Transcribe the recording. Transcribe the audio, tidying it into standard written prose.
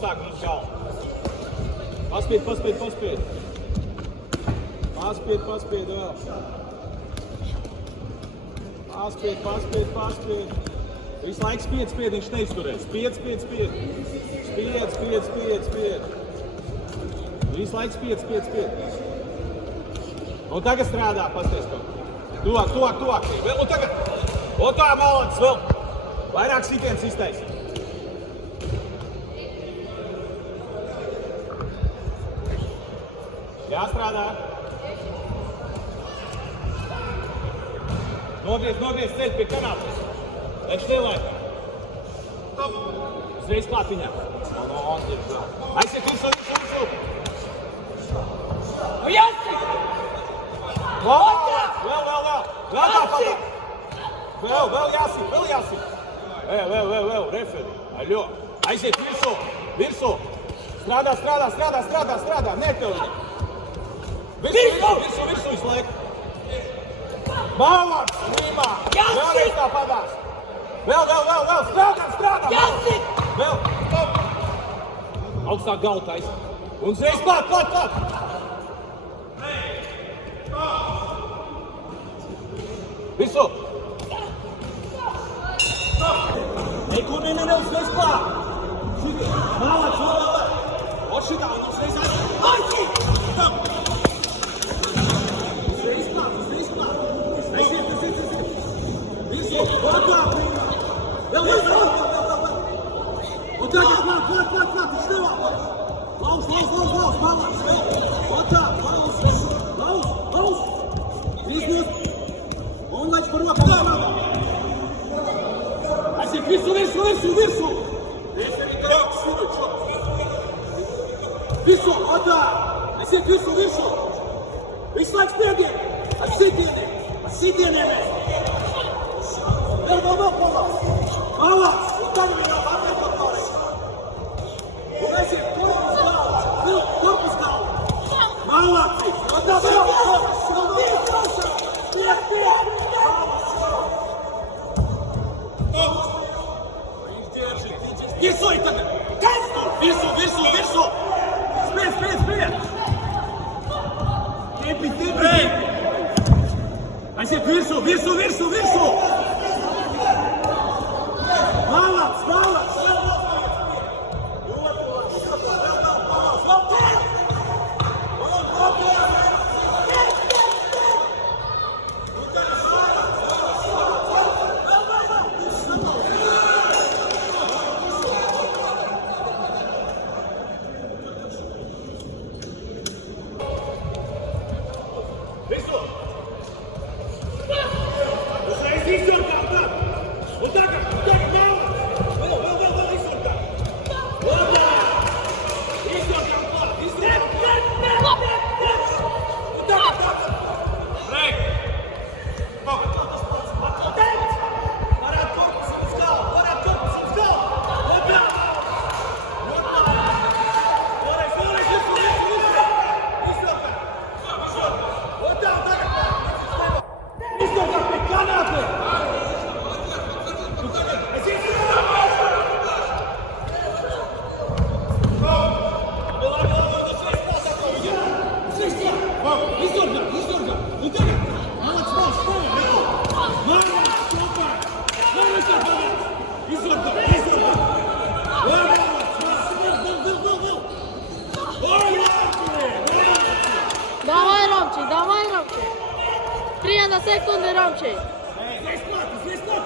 augstāk uz galvu. Paspied vēl. Paspied. Visu laiku spied, viņš neizturēs. Spied. Visu laiku spied. Un tagad strādā, pasties kaut. Tuvāk. Un tagad. Un tā malacis vēl. Vairāk sitiens iztaisi. Jāstrādā. Nogriez ceļu pie kanāpes. Taču nelaikā. Uzreiz klāt viņam. Aiziet virsū. Jāsi! Vēl tāpat. Vēl jāsi. Vēl, referi. Aļo. Aiziet virsū. Strādā. Netev viņam. Virsū visu laiku. Malāks, Rīmā. Vēlreiz tā padās. Vēl. Strādā. Jāsi! Vēl. Augstāk galvu taisa. Un uzreiz klāt. Visu! Nekur uzreiz klāt! Malāks, vēl! O šitā, un uzreiz aiziet! Aiziet! Uzreiz klāt! Aiziet! Visu! Klāt! Vēl! Un tagad klāt! Viņš nevāk! Lauz! Malāks, vēl! Otā! Lauz! Izņot! Un laič par roku! Aiziet visu! Visu! Otā! Aiziet visu! Visu laiku spiediet! Ar sitieniem! Vēl Malāks! Un tagad viņam atliek atpārēs! Un aiziet korpus galvu! Malāks! Otā vēl! Visu tagad! Kas tur? Visu! Spied! Tipi! Aiziet visu! Malāks! Давай, Ромчик. 3 секунди, Ромчик. Здесь клад,